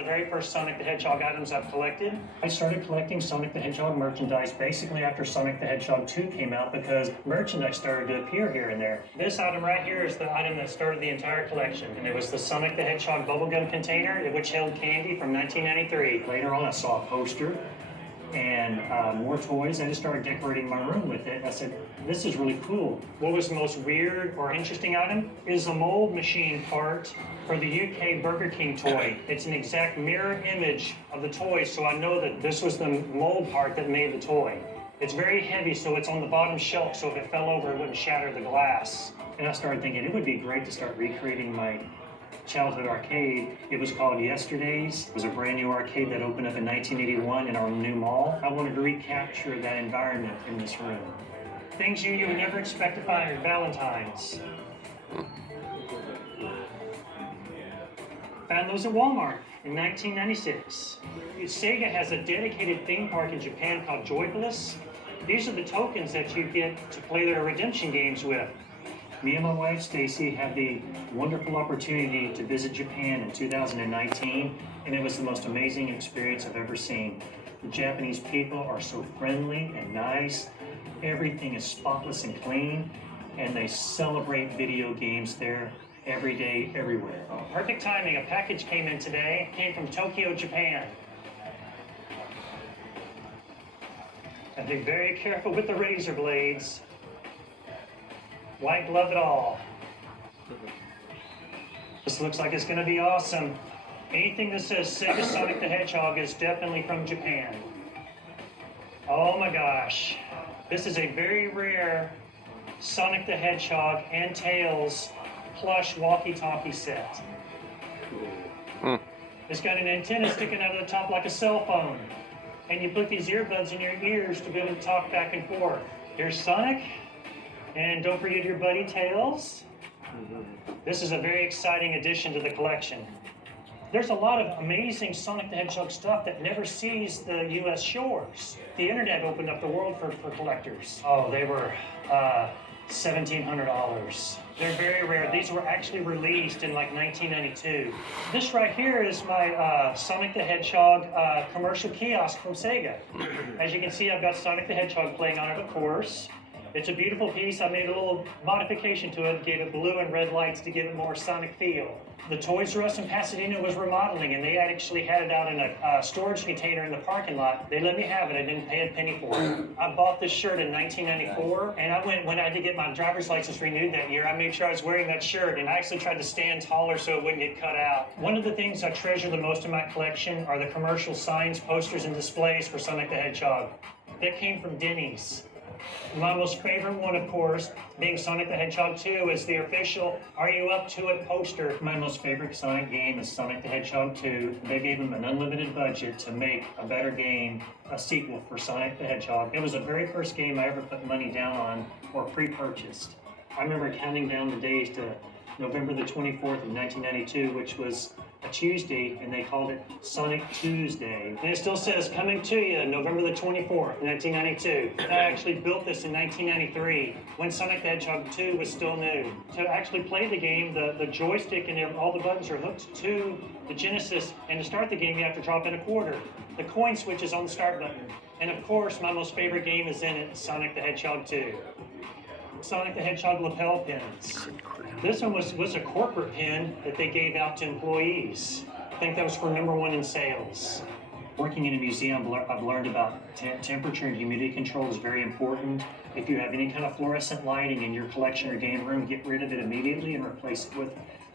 The very first Sonic the Hedgehog items I've collected. I started collecting Sonic the Hedgehog merchandise basically after Sonic the Hedgehog 2 came out because merchandise started to appear here and there. This item right here is the item that started the entire collection, and it was the Sonic the Hedgehog bubblegum container, which held candy from 1993. Later on, I saw a poster and more toys. I just started decorating my room with it. I said, this is really cool. What was the most weird or interesting item is a mold machine part for the UK Burger King toy. It's an exact mirror image of the toy, so I know that this was the mold part that made the toy. It's very heavy, so it's on the bottom shelf, so if it fell over, it wouldn't shatter the glass. And I started thinking it would be great to start recreating my childhood arcade. It was called Yesterdays. It was a brand new arcade that opened up in 1981 in our new mall. I wanted to recapture that environment in this room. Things you would never expect to find at Valentine's. Found those at Walmart in 1996. Sega has a dedicated theme park in Japan called Joypolis. These are the tokens that you get to play their redemption games with. Me and my wife, Stacy, had the wonderful opportunity to visit Japan in 2019, and it was the most amazing experience I've ever seen. The Japanese people are so friendly and nice. Everything is spotless and clean, and they celebrate video games there every day, everywhere. Perfect timing. A package came in today. It came from Tokyo, Japan. And be very careful with the razor blades. White glove it all. This looks like it's going to be awesome. Anything that says Sega Sonic the Hedgehog is definitely from Japan. Oh my gosh. This is a very rare Sonic the Hedgehog and Tails plush walkie-talkie set. It's got an antenna sticking out of the top like a cell phone. And you put these earbuds in your ears to be able to talk back and forth. Here's Sonic. And don't forget your buddy Tails. This is a very exciting addition to the collection. There's a lot of amazing Sonic the Hedgehog stuff that never sees the U.S. shores. The internet opened up the world for collectors. Oh, they were $1,700. They're very rare. These were actually released in like 1992. This right here is my Sonic the Hedgehog commercial kiosk from Sega. As you can see, I've got Sonic the Hedgehog playing on it, of course. It's a beautiful piece. I made a little modification to it, gave it blue and red lights to give it more Sonic feel. The Toys R Us in Pasadena was remodeling, and they actually had it out in a storage container in the parking lot. They let me have it. I didn't pay a penny for it. I bought this shirt in 1994, and when I had to get my driver's license renewed that year, I made sure I was wearing that shirt, and I actually tried to stand taller so it wouldn't get cut out. One of the things I treasure the most in my collection are the commercial signs, posters, and displays for Sonic the Hedgehog. That came from Denny's. My most favorite one, of course, being Sonic the Hedgehog 2, is the official Are You Up To It poster. My most favorite Sonic game is Sonic the Hedgehog 2. They gave them an unlimited budget to make a better game, a sequel for Sonic the Hedgehog. It was the very first game I ever put money down on or pre-purchased. I remember counting down the days to November the 24th of 1992, which was a Tuesday, and they called it Sonic Tuesday. And it still says, coming to you, November the 24th, 1992. I actually built this in 1993, when Sonic the Hedgehog 2 was still new. To actually play the game, the joystick and all the buttons are hooked to the Genesis, and to start the game, you have to drop in a quarter. The coin switch is on the start button. And of course, my most favorite game is in it, Sonic the Hedgehog 2. Sonic the Hedgehog lapel pins. This one was a corporate pin that they gave out to employees. I think that was for #1 in sales. Working in a museum, I've learned about temperature and humidity control is very important. If you have any kind of fluorescent lighting in your collection or game room, get rid of it immediately and replace it with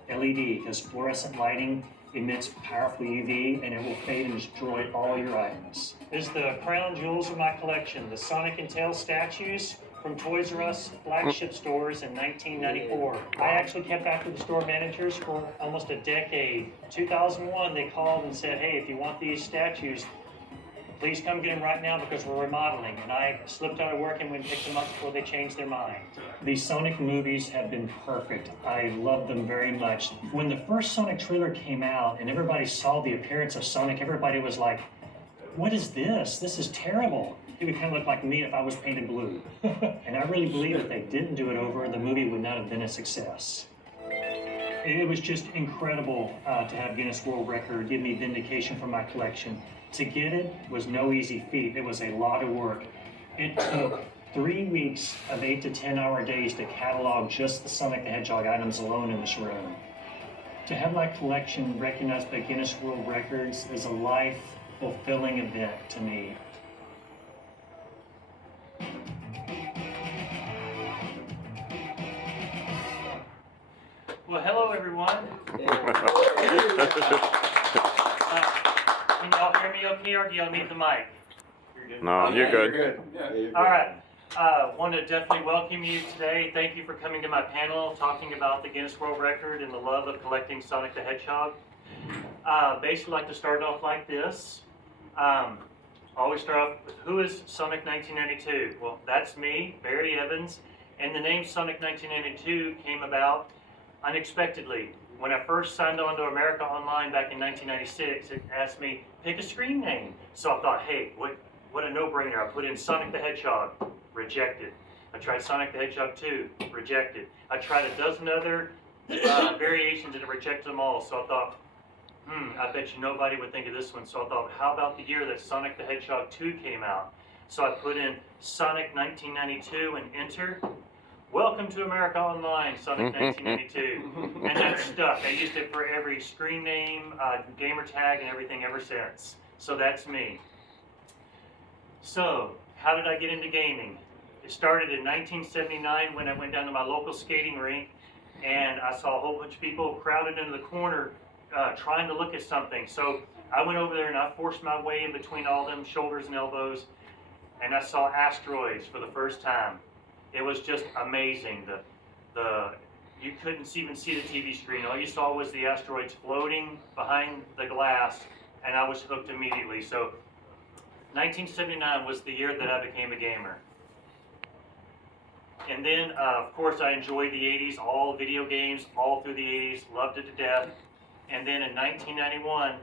LED, because fluorescent lighting emits powerful UV and it will fade and destroy all your items. This is the crown jewels of my collection, the Sonic and Tails statues from Toys R Us flagship stores in 1994. I actually kept after the store managers for almost a decade. 2001, they called and said, hey, if you want these statues, please come get them right now because we're remodeling. And I slipped out of work and went and picked them up before they changed their mind. These Sonic movies have been perfect. I love them very much. When the first Sonic trailer came out and everybody saw the appearance of Sonic, everybody was like, what is this? This is terrible. It would kind of look like me if I was painted blue. And I really believe if they didn't do it over, the movie would not have been a success. It was just incredible to have Guinness World Record give me vindication for my collection. To get it was no easy feat. It was a lot of work. It took 3 weeks of 8 to 10 hour days to catalog just the Sonic the Hedgehog items alone in this room. To have my collection recognized by Guinness World Records is a life-fulfilling event to me. Well, hello everyone. Can y'all hear me okay, or do y'all need the mic? No, you're good. You're good. Yeah, you're good. All right. Want to definitely welcome you today. Thank you for coming to my panel talking about the Guinness World Record and the love of collecting Sonic the Hedgehog. Basically, like to start off like this. Always start off with, who is Sonic 1992? Well, that's me, Barry Evans, and the name Sonic 1992 came about unexpectedly. When I first signed on to America Online back in 1996, it asked me, pick a screen name. So I thought, hey, what a no-brainer. I put in Sonic the Hedgehog, rejected. I tried Sonic the Hedgehog 2, rejected. I tried a dozen other variations and it rejected them all. So I thought, I bet you nobody would think of this one. So I thought, how about the year that Sonic the Hedgehog 2 came out? So I put in Sonic 1992 and enter. Welcome to America Online, Sonic 1992. And that stuck. I used it for every screen name, gamer tag, and everything ever since. So that's me. So, how did I get into gaming? It started in 1979 when I went down to my local skating rink and I saw a whole bunch of people crowded into the corner trying to look at something. So I went over there and I forced my way in between all them shoulders and elbows and I saw asteroids for the first time. It was just amazing. You couldn't even see the TV screen. All you saw was the asteroids floating behind the glass and I was hooked immediately. So 1979 was the year that I became a gamer. And then, of course, I enjoyed the 80s, all video games, all through the 80s, loved it to death. And then in 1991,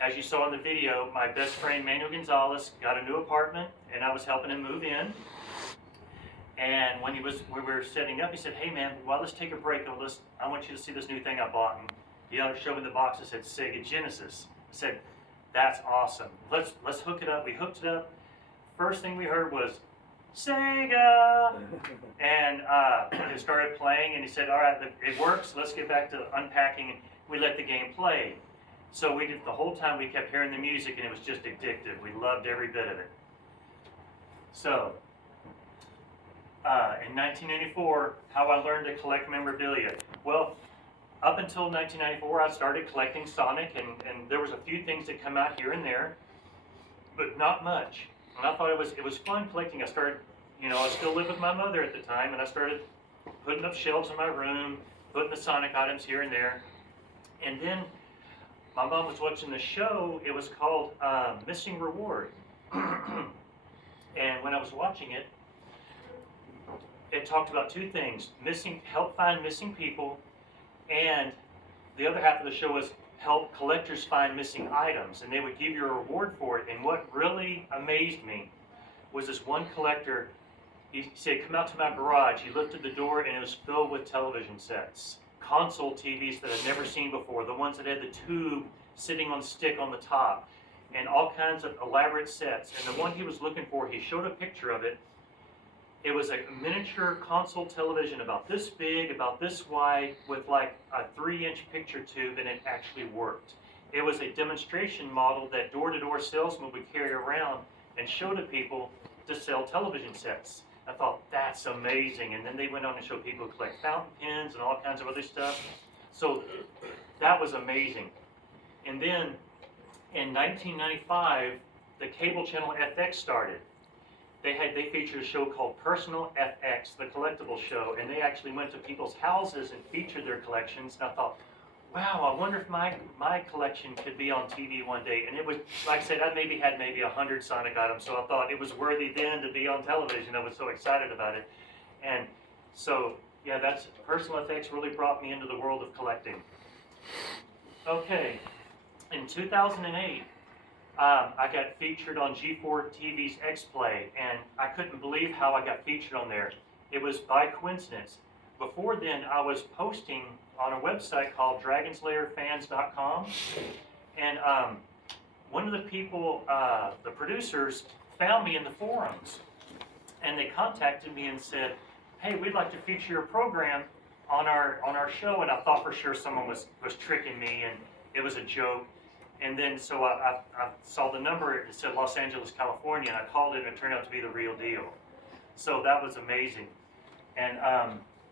as you saw in the video, my best friend Manuel Gonzalez got a new apartment, and I was helping him move in. And when we were setting up, he said, "Hey man, well, let's take a break. I want you to see this new thing I bought." And he showed me the box that said Sega Genesis. I said, "That's awesome. Let's hook it up." We hooked it up. First thing we heard was Sega, and it started playing. And he said, "All right, it works. Let's get back to unpacking." And we let the game play. So we did the whole time. We kept hearing the music, and it was just addictive. We loved every bit of it. So in 1994, how I learned to collect memorabilia. Well, up until 1994, I started collecting Sonic, and there was a few things that come out here and there, but not much. And I thought it was fun collecting. I started, I still lived with my mother at the time, and I started putting up shelves in my room, putting the Sonic items here and there. And then my mom was watching the show. It was called Missing Reward. And when I was watching it, it talked about two things: help find missing people, and the other half of the show was help collectors find missing items, and they would give you a reward for it. And what really amazed me was this one collector. He said, "Come out to my garage." He lifted the door, and it was filled with television sets, console TVs that I'd never seen before, the ones that had the tube sitting on stick on the top, and all kinds of elaborate sets. And the one he was looking for, he showed a picture of it. It was a miniature console television about this big, about this wide, with like a 3-inch picture tube, and it actually worked. It was a demonstration model that door-to-door salesmen would carry around and show to people to sell television sets. I thought, that's amazing. And then they went on to show people who collect fountain pens and all kinds of other stuff. So that was amazing. And then in 1995, the cable channel FX started. They featured a show called Personal FX, the collectible show, and they actually went to people's houses and featured their collections. And I thought, wow, I wonder if my collection could be on TV one day. And it was, like I said, I had maybe 100 Sonic items, so I thought it was worthy then to be on television. I was so excited about it. And so, yeah, Personal FX really brought me into the world of collecting. Okay, in 2008, I got featured on G4 TV's X-Play, and I couldn't believe how I got featured on there. It was by coincidence. before then, I was posting on a website called dragonslayerfans.com, and one of the people, the producers, found me in the forums, and they contacted me and said, "Hey, we'd like to feature your program on our show." And I thought for sure someone was tricking me, and it was a joke. And then so I saw the number, it said Los Angeles, California, and I called it, and it turned out to be the real deal. So that was amazing. And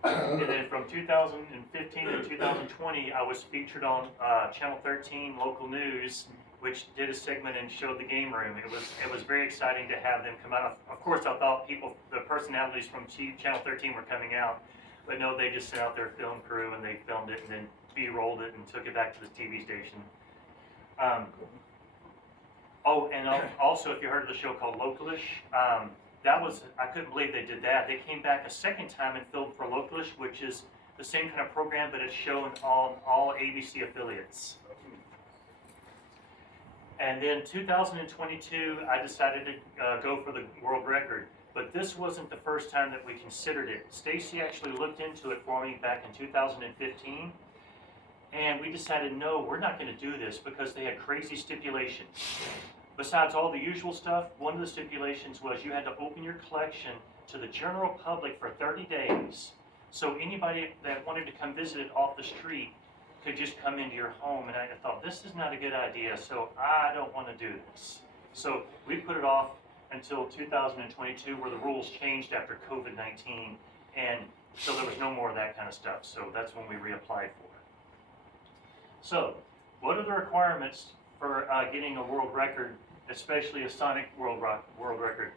then from 2015 to 2020, I was featured on Channel 13 local news, which did a segment and showed the game room. It was very exciting to have them come out. Of course, I thought the personalities from Channel 13 were coming out, but no, they just sent out their film crew and they filmed it and then B-rolled it and took it back to the TV station. And also, if you heard of the show called Localish, that was, I couldn't believe they did that. They came back a second time and filmed for Localish, which is the same kind of program, but it's shown on all ABC affiliates. And then 2022, I decided to go for the world record. But this wasn't the first time that we considered it. Stacy actually looked into it for me back in 2015. And we decided, no, we're not going to do this because they had crazy stipulations. Besides all the usual stuff, one of the stipulations was you had to open your collection to the general public for 30 days. So anybody that wanted to come visit it off the street could just come into your home. And I thought, this is not a good idea, so I don't want to do this. So we put it off until 2022, where the rules changed after COVID-19. And so there was no more of that kind of stuff. So that's when we reapplied for it. So what are the requirements for getting a world record, especially a Sonic world record?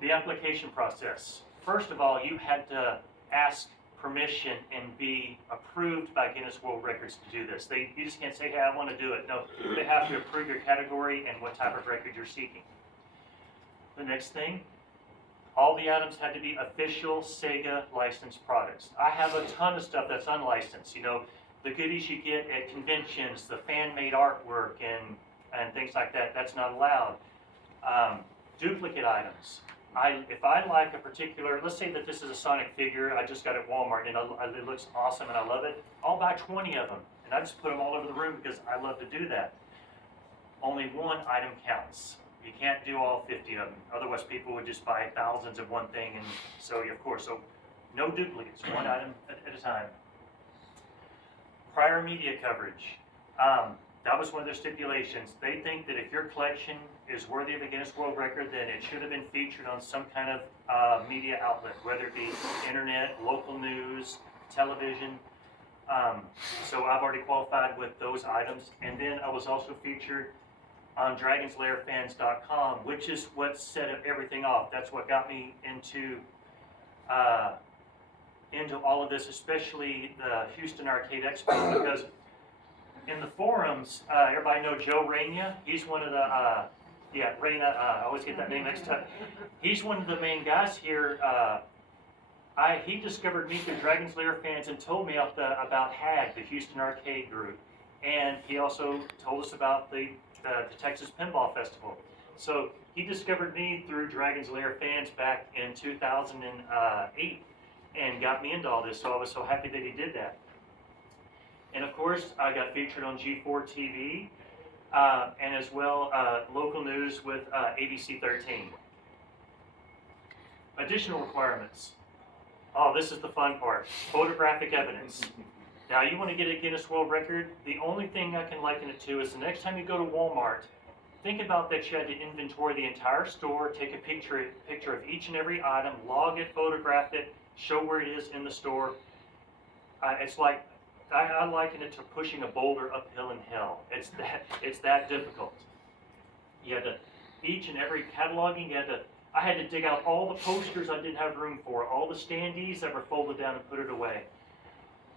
The application process. First of all, you had to ask permission and be approved by Guinness World Records to do this. You just can't say, hey, I want to do it. No, they have to approve your category and what type of record you're seeking. The next thing, all the items had to be official Sega licensed products. I have a ton of stuff that's unlicensed. You know, the goodies you get at conventions, the fan-made artwork and things like that, that's not allowed. Duplicate items. If I like a particular, let's say that this is a Sonic figure I just got at Walmart and it looks awesome and I love it, I'll buy 20 of them and I just put them all over the room because I love to do that. Only one item counts. You can't do all 50 of them, otherwise people would just buy thousands of one thing, and so of course, so no duplicates, one item at a time. Prior media coverage. That was one of their stipulations. They think that if your collection is worthy of a Guinness World Record, then it should have been featured on some kind of media outlet, whether it be internet, local news, television. So I've already qualified with those items. And then I was also featured on dragonslayerfans.com, which is what set everything off. That's what got me into all of this, especially the Houston Arcade Expo, because in the forums, everybody know Joe Raina. He's one of the, Raina, I always get that name mixed up. He's one of the main guys here. He discovered me through Dragon's Lair Fans and told me about HAG, the Houston Arcade Group. And he also told us about the Texas Pinball Festival. So he discovered me through Dragon's Lair Fans back in 2008 and got me into all this. So I was so happy that he did that. And of course, I got featured on G4 TV and as well local news with ABC 13. Additional requirements. Oh, this is the fun part. Photographic evidence. Now, you want to get a Guinness World Record, the only thing I can liken it to is the next time you go to Walmart, think about that you had to inventory the entire store, take a picture of each and every item, log it, photograph it, show where it is in the store. It's like, I liken it to pushing a boulder uphill in hell. It's that difficult. You had to, each and every cataloging, I had to dig out all the posters I didn't have room for, all the standees that were folded down and put it away.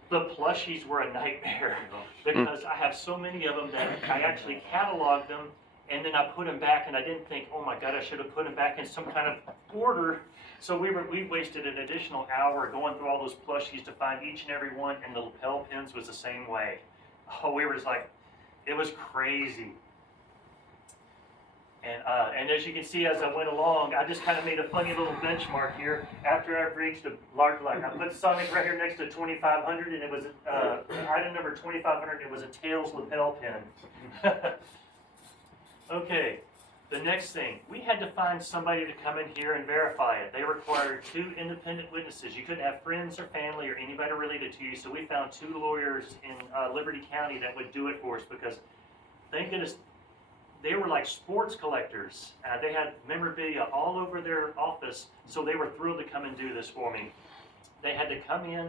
The plushies were a nightmare because I have so many of them that I actually cataloged them and then I put them back and I didn't think, oh my God, I should have put them back in some kind of order. So we wasted an additional hour going through all those plushies to find each and every one, and the lapel pins was the same way. Oh, we were just like, it was crazy. And as you can see, as I went along, I just kind of made a funny little benchmark here. After I reached a large, like I put Sonic right here next to 2500, and it was item number 2500. It was a Tails lapel pin. Okay, the next thing, we had to find somebody to come in here and verify it. They required 2 independent witnesses. You couldn't have friends or family or anybody related to you, so we found 2 lawyers in Liberty County that would do it for us because, thank goodness, they were like sports collectors. They had memorabilia all over their office, so they were thrilled to come and do this for me. They had to come in,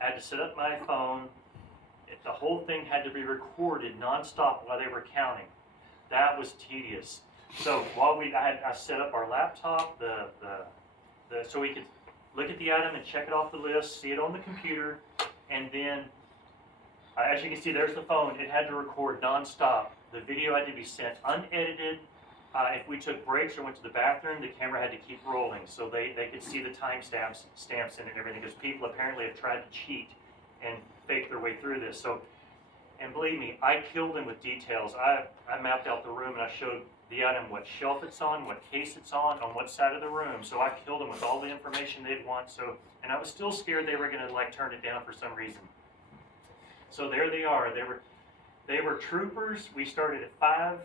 I had to set up my phone. The whole thing had to be recorded nonstop while they were counting. That was tedious. So while I set up our laptop, so we could look at the item and check it off the list, see it on the computer, and then, as you can see, there's the phone. It had to record nonstop. The video had to be sent unedited. If we took breaks or went to the bathroom, the camera had to keep rolling so they could see the timestamps in it and everything, because people apparently have tried to cheat and fake their way through this. So, and believe me, I killed them with details. I mapped out the room and I showed the item, what shelf it's on, what case it's on what side of the room. So I killed them with all the information they'd want. So, and I was still scared they were gonna like turn it down for some reason. So there they are. They were troopers. We started at 5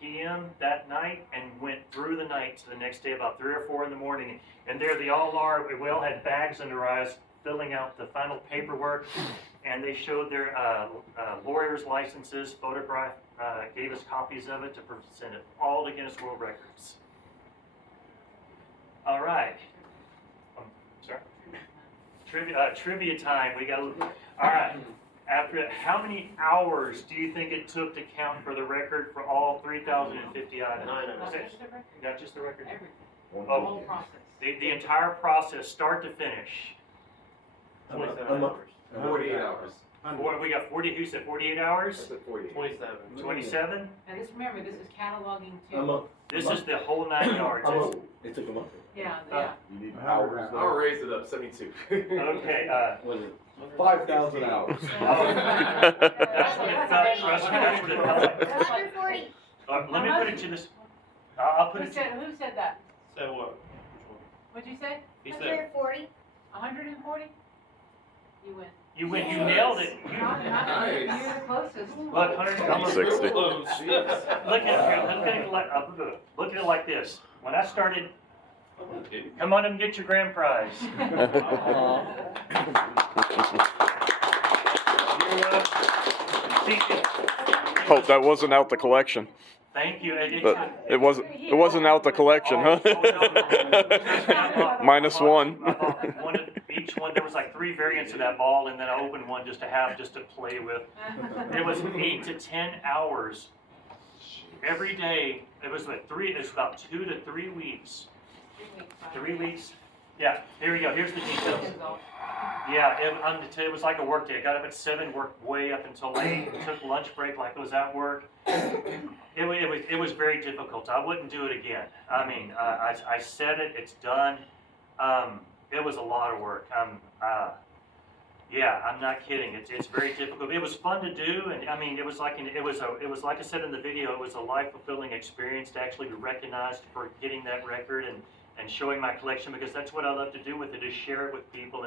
p.m. that night and went through the night to the next day about 3 or 4 in the morning. And there they all are. We all had bags under our eyes, filling out the final paperwork. And they showed their lawyers' licenses, photographed, gave us copies of it to present it all to Guinness World Records. All right. Sorry. Trivia time. We got. All right. After how many hours do you think it took to count for the record for all 3,050 items? 9 hours. Not just the record. Everything. Oh, The whole process. the entire process, start to finish. 27 hours. 48 hours. We got 40. Who said 48 hours? 48. 27. 27. And this, remember, this is cataloging too. This is the whole 9 yards. It took a month. Yeah. You need hours. I'll raise it up 72. Okay. Was it 5,000 hours? That's what it felt. Trust me, that's what it felt like. That's like- Let me put it to this. I'll put Who it to. said that? Say what? What'd you say? He said, 140? You win. You win. You nailed it. Not Nice. You're the closest. Look, 160. oh, jeez. Look at it like this. When I started, come on and get your grand prize. Hope that wasn't out the collection. Thank you. But it wasn't out the collection, huh? -1. I bought one of each one. There was like 3 variants of that ball, and then I opened one just to have, just to play with. It was 8 to 10 hours every day. It was like it was about 2 to 3 weeks. 3 weeks. Yeah, here we go. Here's the details. Yeah, it was like a work day. I got up at 7, worked way up until 8, took lunch break like it was at work. It was very difficult. I wouldn't do it again. I mean, I said it. It's done. It was a lot of work. Yeah, I'm not kidding. It's very difficult. It was fun to do, and I mean, it was like I said in the video. It was a life-fulfilling experience to actually be recognized for getting that record and showing my collection, because that's what I love to do with it, is share it with people.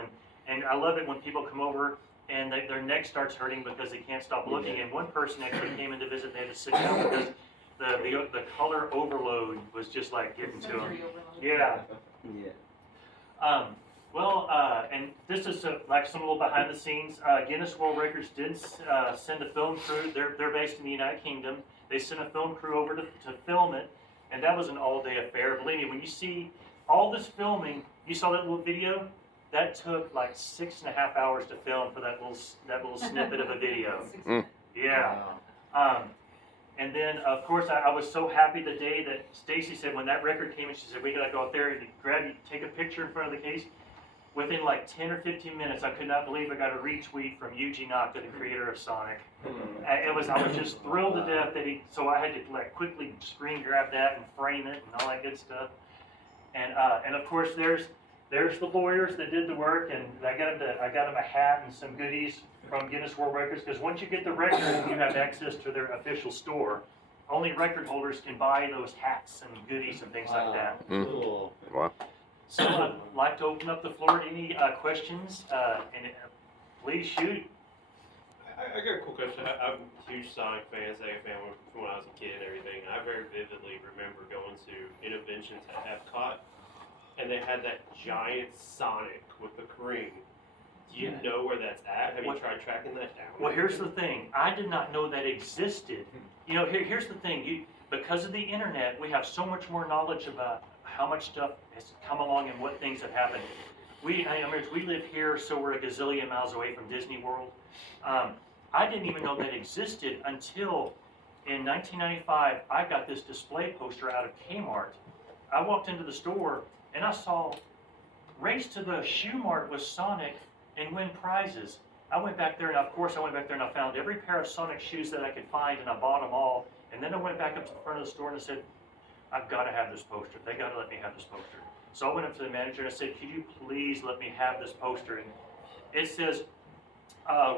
And I love it when people come over and their neck starts hurting because they can't stop looking. And one person actually came in to visit and they had to sit down because the color overload was just like getting to them. Yeah. And this is like some little behind the scenes. Guinness World Records did send a film crew. They're based in the United Kingdom. They sent a film crew over to film it, and that was an all-day affair. Believe me, when you see all this filming, you saw that little video. That took like 6.5 hours to film for that little snippet of a video. Yeah. And then, of course, I was so happy the day that Stacy said, when that record came in, she said, we gotta go out there and take a picture in front of the case. Within like 10 or 15 minutes, I could not believe I got a retweet from Yuji Naka, the creator of Sonic. I was just thrilled to death that so I had to like quickly screen grab that and frame it and all that good stuff. And of course, there's the lawyers that did the work, and I got them a hat and some goodies from Guinness World Records, because once you get the record, you have access to their official store only record holders can buy those hats and goodies and things like that. Cool. Wow. So I'd like to open up the floor to any questions, and please shoot. I got a cool question. I'm a huge Sonic fan, Sega fan from when I was a kid and everything. And I very vividly remember going to Interventions at Epcot, and they had that giant Sonic with the ring. Do you know where that's at? Have you tried tracking that down? Well, here's the thing. I did not know that existed. You know, here's the thing. Because of the internet, we have so much more knowledge about how much stuff has come along and what things have happened. We live here, so we're a gazillion miles away from Disney World. I didn't even know that existed until in 1995, I got this display poster out of Kmart. I walked into the store and I saw Race to the Shoe Mart with Sonic and win prizes. I went back there and I found every pair of Sonic shoes that I could find and I bought them all. And then I went back up to the front of the store and I said, I've got to have this poster. They got to let me have this poster. So I went up to the manager and I said, could you please let me have this poster? And it says,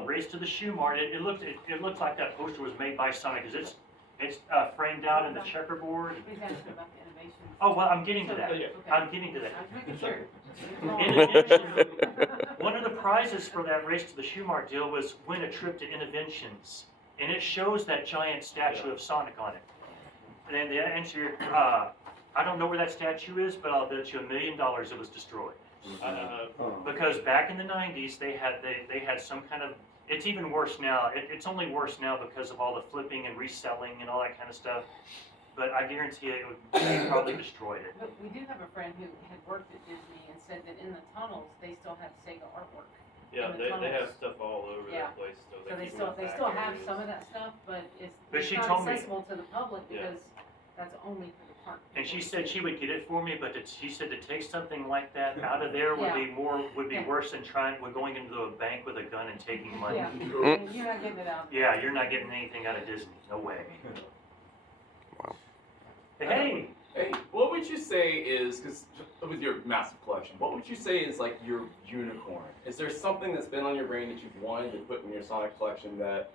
Race to the Shoe Mart. It looked like that poster was made by Sonic because it's framed out in the checkerboard. He's asking about the innovation. Oh, well, I'm getting to that. Okay. I'm getting to that. I was making sure. In addition, one of the prizes for that Race to the Shoe Mart deal was win a trip to Interventions. And it shows that giant statue of Sonic on it. And then the answer, I don't know where that statue is, but I'll bet you $1 million it was destroyed. Because back in the 90s, they had some kind of, it's even worse now. It's only worse now because of all the flipping and reselling and all that kind of stuff. But I guarantee they probably destroyed it. But we do have a friend who had worked at Disney and said that in the tunnels, they still have Sega artwork. Yeah, in the they tunnels. have stuff all over Yeah. the place still. So they keep still, them in they back still have areas. some of that stuff, but But it's she not told me- accessible to the public Yeah. because that's only for the park. And she said she would get it for me, but she said to take something like that out of there would be Yeah. worse than going into a bank with a gun and taking money. Yeah, and you're not getting it out. Yeah, you're not getting anything out of Disney. No way. Wow. Hey, Hey, what would you say is, because with your massive collection, what would you say is like your unicorn? Is there something that's been on your brain that you've wanted to put in your Sonic collection that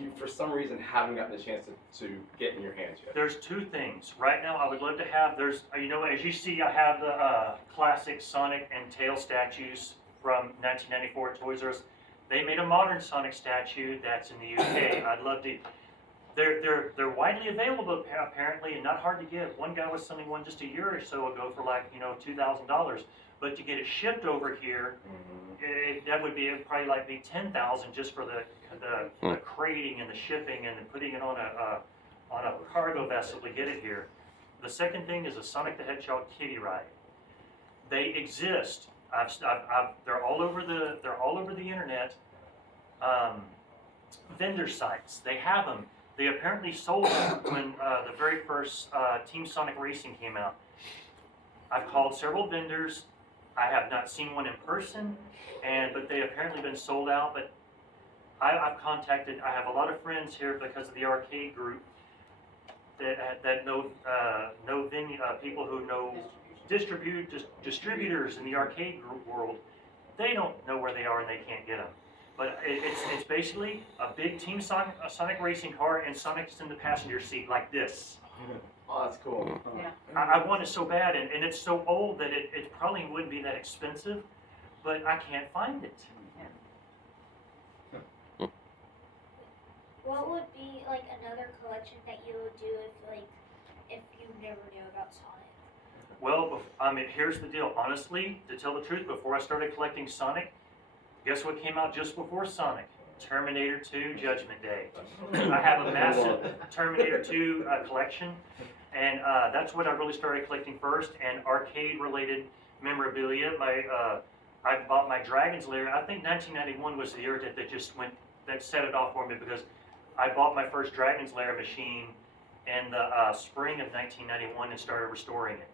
you, for some reason, haven't gotten the chance to get in your hands yet? there's two things. Right now, I would love to have, as you see, I have the classic Sonic and Tail statues from 1994 at Toys R Us. They made a modern Sonic statue that's in the UK. I'd love to. They're widely available apparently and not hard to get. One guy was selling one just a year or so ago for like $2,000, but to get it shipped over here, that would be probably like be $10,000 just for the crating and the shipping and then putting it on a cargo vessel to get it here. The second thing is a Sonic the Hedgehog kitty ride. They exist. They're all over the internet. Vendor sites. They have them. They apparently sold them when the very first Team Sonic Racing came out. I've called several vendors. I have not seen one in person, but they apparently been sold out. But I've contacted. I have a lot of friends here because of the arcade group that know venue people who know distributors in the arcade group world. They don't know where they are and they can't get them. But it's basically a big Team Sonic racing car, and Sonic's in the passenger seat like this. Oh, that's cool. Yeah. I want it so bad, and it's so old that it probably wouldn't be that expensive, but I can't find it. What would be like another collection that you would do if you never knew about Sonic? Well, here's the deal. Honestly, to tell the truth, before I started collecting Sonic, guess what came out just before Sonic? Terminator 2 Judgment Day. I have a massive Terminator 2 collection, and that's what I really started collecting first, and arcade-related memorabilia. I bought my Dragon's Lair. I think 1991 was the year that set it off for me, because I bought my first Dragon's Lair machine in the spring of 1991 and started restoring it.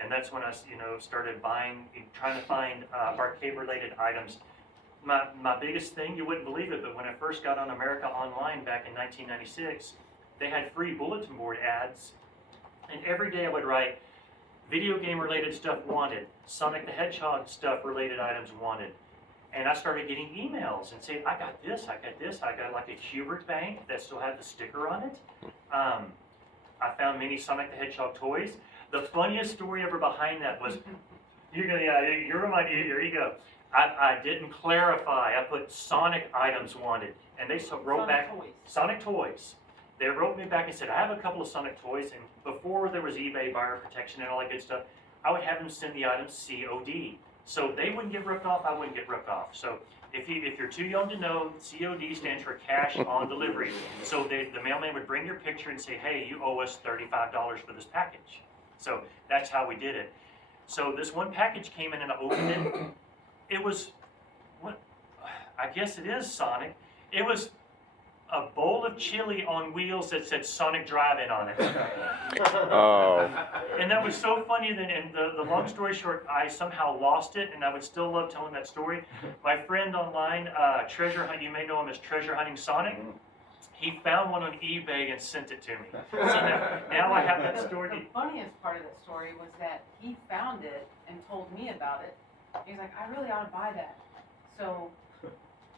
And that's when I started trying to find arcade-related items. My biggest thing, you wouldn't believe it, but when I first got on America Online back in 1996, they had free bulletin board ads, and every day I would write, video game related stuff wanted, Sonic the Hedgehog stuff related items wanted. And I started getting emails and saying, I got this, I got like a Hubert bank that still had the sticker on it. I found many Sonic the Hedgehog toys. The funniest story ever behind that was, you're reminded, here you go. I didn't clarify, I put Sonic items wanted, and they wrote back, Sonic toys. They wrote me back and said, I have a couple of Sonic toys, and before there was eBay buyer protection and all that good stuff, I would have them send the items COD. So they wouldn't get ripped off, I wouldn't get ripped off. So if you're too young to know, COD stands for cash on delivery. So the mailman would bring your picture and say, hey, you owe us $35 for this package. So that's how we did it. So this one package came in and I opened it. It was, what? I guess it is Sonic. It was a bowl of chili on wheels that said Sonic Drive-In on it. Oh. And that was so funny that, and the long story short, I somehow lost it, and I would still love telling that story. My friend online, Treasure Hunt, you may know him as Treasure Hunting Sonic. He found one on eBay and sent it to me. So now I have that story. The funniest part of that story was that he found it and told me about it. He's like, I really ought to buy that. So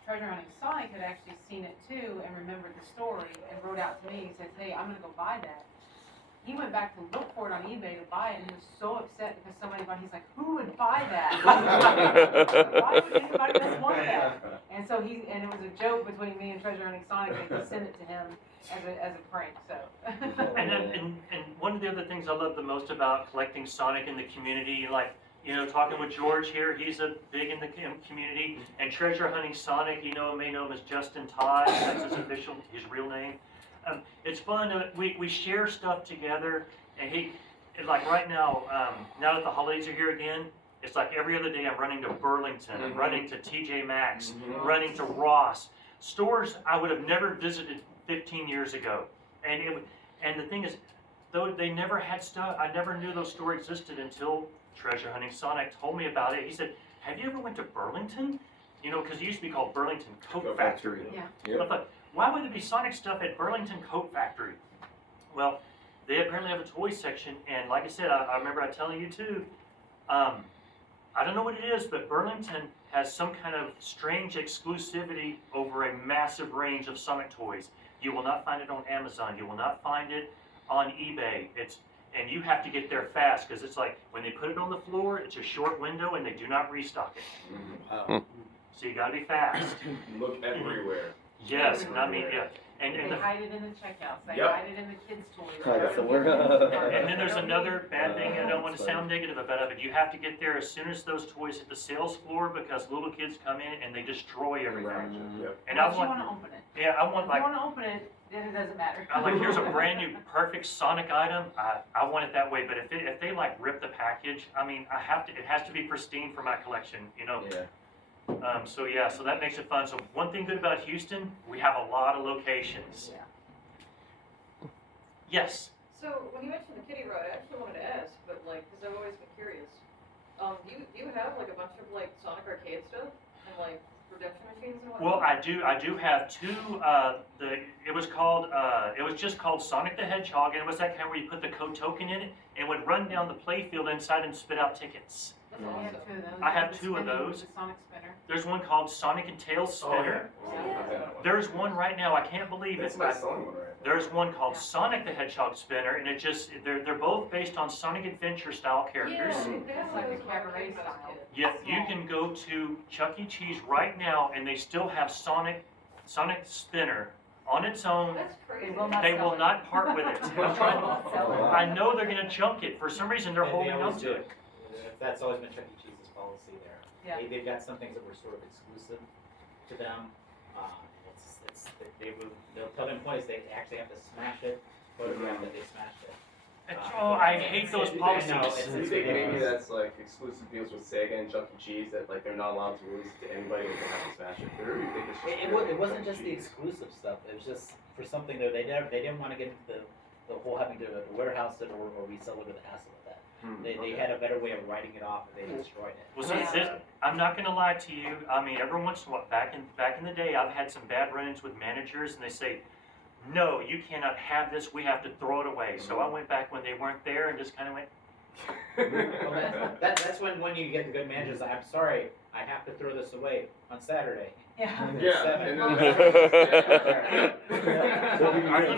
Treasure Hunting Sonic had actually seen it too and remembered the story and wrote out to me. He said, hey, I'm going to go buy that. He went back to look for it on eBay to buy it, and he was so upset because somebody bought it. He's like, who would buy that? Why would anybody just want that? And so and it was a joke between me and Treasure Hunting Sonic that he sent it to him as a prank. So. And one of the other things I love the most about collecting Sonic in the community, like, talking with George here, he's big in the community, and Treasure Hunting Sonic, may know him as Justin Todd, that's his real name. It's fun, we share stuff together, and like right now, now that the holidays are here again, it's like every other day I'm running to Burlington, I'm running to TJ Maxx, running to Ross, stores I would have never visited 15 years ago, and the thing is, though they never had stuff, I never knew those stores existed until Treasure Hunting Sonic told me about it. He said, have you ever went to Burlington? Because it used to be called Burlington Coat Factory. Yeah. I thought, why would there be Sonic stuff at Burlington Coat Factory? Well, they apparently have a toy section, and like I said, I remember telling you too, I don't know what it is, but Burlington has some kind of strange exclusivity over a massive range of Sonic toys. You will not find it on Amazon. You will not find it on eBay. And you have to get there fast, because it's like when they put it on the floor, it's a short window and they do not restock it. Wow. So you gotta be fast. Look everywhere. Yes, I mean, yeah. They And hide it in the checkouts. They Yep. hide it in the kids' toys. Hide it somewhere. and then there's another bad thing, I don't want to sound negative about it, but you have to get there as soon as those toys hit the sales floor, because little kids come in and they destroy everything. Yep. And Unless you want to open it. yeah, I want If like, you want to open it, then it doesn't matter. I'm like, here's a brand new perfect Sonic item. I want it that way. But if they like rip the package, I mean, it has to be pristine for my collection, Yeah. So that makes it fun. So one thing good about Houston, we have a lot of locations. Yeah. Yes. So when you mentioned the kiddie ride, I actually wanted to ask, but like, because I've always been curious. Do you have like a bunch of like Sonic arcade stuff and like redemption machines and whatnot? Well, I do have two. It was just called Sonic the Hedgehog, and it was that kind where you put the code token in it and it would run down the play field inside and spit out tickets. That's I awesome. have two of those. I have The two of spinning those. with the Sonic spinner. There's one called Sonic and Tails Spinner. There's one right now. I can't believe That's it. my selling one right there. There's one called Sonic the Hedgehog Spinner, and they're both based on Sonic Adventure style characters. Yeah, It's like a those when I cabaret was a style. kid. Yeah, you can go to Chuck E. Cheese right now, and they still have Sonic Spinner on its own. That's crazy. They will not They sell will it. not part with it. I'm trying- Sell it. I know they're gonna junk it. For some reason, they're They holding on always to do. it. That's always been Chuck E. Cheese's policy there. Yeah. They've got some things that were sort of exclusive to them. They'll tell the employees they actually have to smash it, photograph that they smashed it. Oh, I hate those I know, policies. Do you think maybe that's like exclusive deals with Sega and Chuck E. Cheese that like they're not allowed to release it to anybody and they have to smash it through? You think it's just It wasn't just the exclusive stuff. It was just for something that they didn't want to get into the whole having to warehouse it or resell it or the hassle of that. They had a better way of writing it off, and they destroyed it. Well, see, I'm not gonna lie to you. I mean, every once in a while, back in the day, I've had some bad run-ins with managers, and they say, "No, you cannot have this. We have to throw it away." So I went back when they weren't there and just kind of went, Well, that's when you get the good managers. I'm sorry, I have to throw this away on Saturday. Yeah. Yeah, Seven. and Let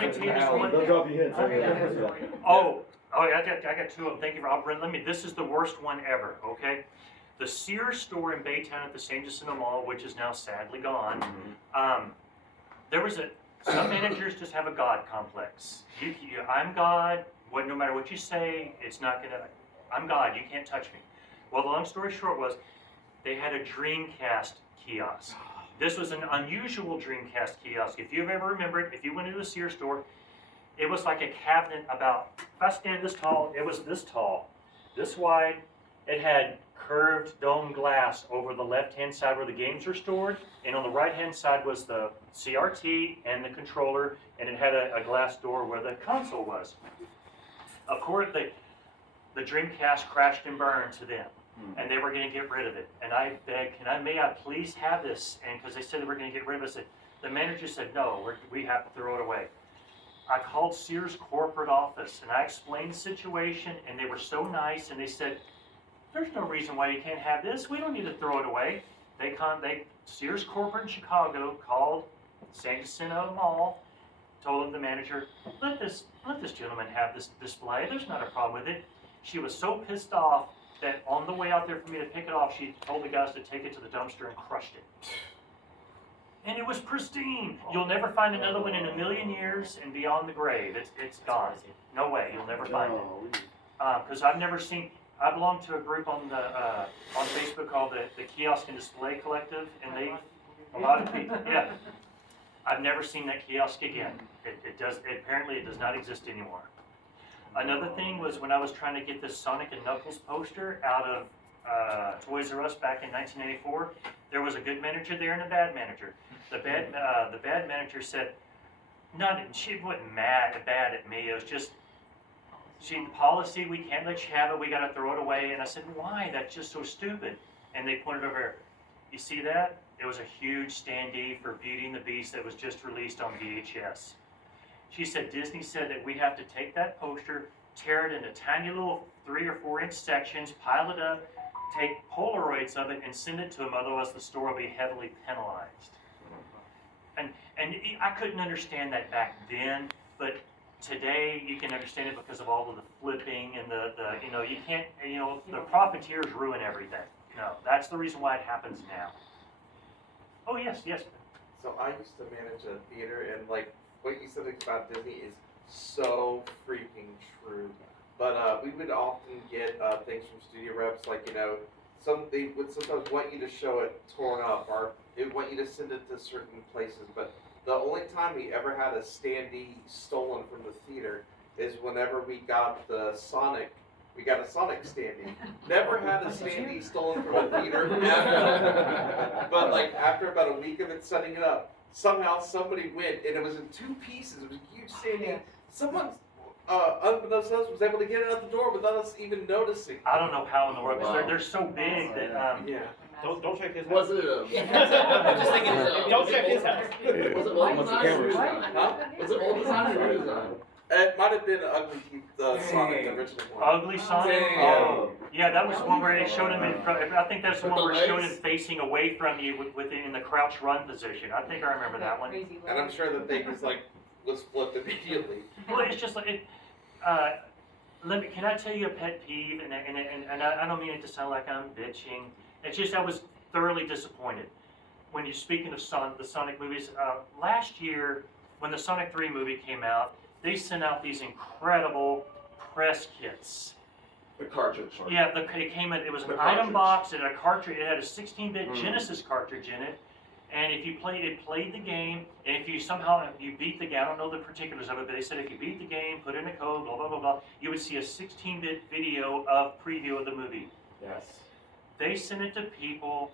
me tell you this one. They'll drop you hints. Oh, I got two of them. Thank you, Rob. This is the worst one ever, okay? The Sears store in Baytown at the San Jacinto Mall, which is now sadly gone, there was some managers just have a God complex. I'm God, no matter what you say, it's not gonna, I'm God, you can't touch me. Well, the long story short was, they had a Dreamcast kiosk. This was an unusual Dreamcast kiosk. If you've ever remembered, if you went into a Sears store, it was like a cabinet about, if I stand this tall, it was this tall, this wide. It had curved dome glass over the left-hand side where the games are stored, and on the right-hand side was the CRT and the controller, and it had a glass door where the console was. Of course, the Dreamcast crashed and burned to them, and they were going to get rid of it. And I begged, may I please have this? And because they said they were going to get rid of it, the manager said, no, we have to throw it away. I called Sears corporate office, and I explained the situation, and they were so nice, and they said, there's no reason why you can't have this. We don't need to throw it away. Sears corporate in Chicago called San Jacinto Mall, told the manager, let this gentleman have this display. There's not a problem with it. She was so pissed off that on the way out there for me to pick it off, she told the guys to take it to the dumpster and crushed it. And it was pristine. You'll never find another one in a million years and beyond the grave. It's gone. No way. You'll never find it. Because I've never seen. I belong to a group on Facebook called the Kiosk and Display Collective, and a lot of people, yeah. I've never seen that kiosk again. Apparently it does not exist anymore. Another thing was when I was trying to get this Sonic and Knuckles poster out of Toys R Us back in 1984, there was a good manager there and a bad manager. The bad manager said, she wasn't bad at me, it was just, policy, we can't let you have it, we gotta throw it away. And I said, why? That's just so stupid. And they pointed over here. You see that? It was a huge standee for Beauty and the Beast that was just released on VHS. She said, Disney said that we have to take that poster, tear it into tiny little 3 or 4 inch sections, pile it up, take Polaroids of it, and send it to them, otherwise the store will be heavily penalized. And I couldn't understand that back then, but today you can understand it because of all of the flipping and you can't, the profiteers ruin everything. No, that's the reason why it happens now. Oh, yes. So I used to manage a theater, and like what you said about Disney is so freaking true. But we would often get things from studio reps, like they would sometimes want you to show it torn up, or they would want you to send it to certain places. But the only time we ever had a standee stolen from the theater is whenever we got a Sonic standee. Never had a standee stolen from a theater ever. But like after about a week of it setting it up, somehow somebody went, and it was in 2 pieces. It was a huge standee. Someone, unbeknownst to us, was able to get it out the door without us even noticing. I don't know how in the world, because they're so big that, Yeah. Don't check his house. Was it I'm just thinking, don't check his house. Was it old design or new design? Huh? Was it old design or new design? It might have been Ugly Sonic, the original one. Ugly Sonic. Dang. Oh, yeah, that was the one where they showed him in front. I think that's the With one the where it showed him legs? facing away from you in the crouch run position. I think I remember that one. Crazy And I'm legs. sure the thing was flipped immediately. Well, it's just like it. Can I tell you a pet peeve? And I don't mean it to sound like I'm bitching. It's just I was thoroughly disappointed when you're speaking of the Sonic movies. Last year, when the Sonic 3 movie came out, they sent out these incredible press kits. The cartridge. Yeah, it came in. It was an The item cartridge. box and a cartridge. It had a 16-bit Genesis cartridge in it, and if you played the game, and if you somehow beat the game, I don't know the particulars of it, but they said if you beat the game, put in a code, blah blah blah blah, you would see a 16-bit video of preview of the movie. Yes. They send it to people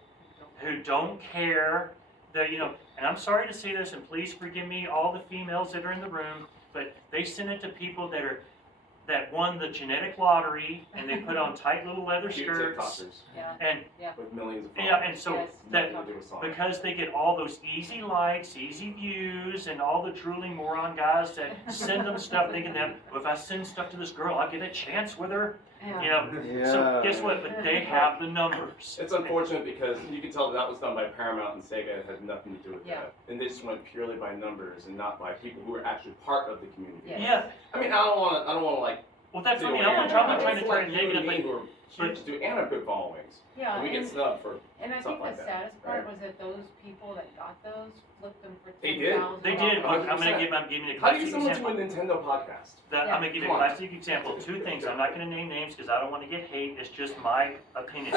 who don't care. And I'm sorry to say this, and please forgive me, all the females that are in the room, but they send it to people that won the genetic lottery, and they put on tight little leather Cute skirts, TikTokers Yeah. and with millions of followers. yeah, and so Yes. that Nothing to do with Sonic. because they get all those easy likes, easy views, and all the drooling moron guys that send them stuff thinking that, well, if I send stuff to this girl, I'll get a chance with her. You know, so guess what? But they have the numbers. It's unfortunate because you can tell that was done by Paramount and Sega. It had nothing to do with Yeah. that. And they just went purely by numbers and not by people who were actually part of the community. Yes. Yeah. I mean, I don't want to like. Well, that's what I do mean. I'm not trying to it's turn like it you and me negatively. who are huge to and have good followings. Yeah, And we get snubbed for. and I think stuff the like that, saddest part right? was that those people that got those flipped them for They did. $10,000. They did. I'm 100%. giving you a How do you classic someone to a example. Nintendo podcast? Yeah. I'm gonna give you a Come on. classic example. Two things. I'm not gonna name names because I don't want to get hate. It's just my opinion.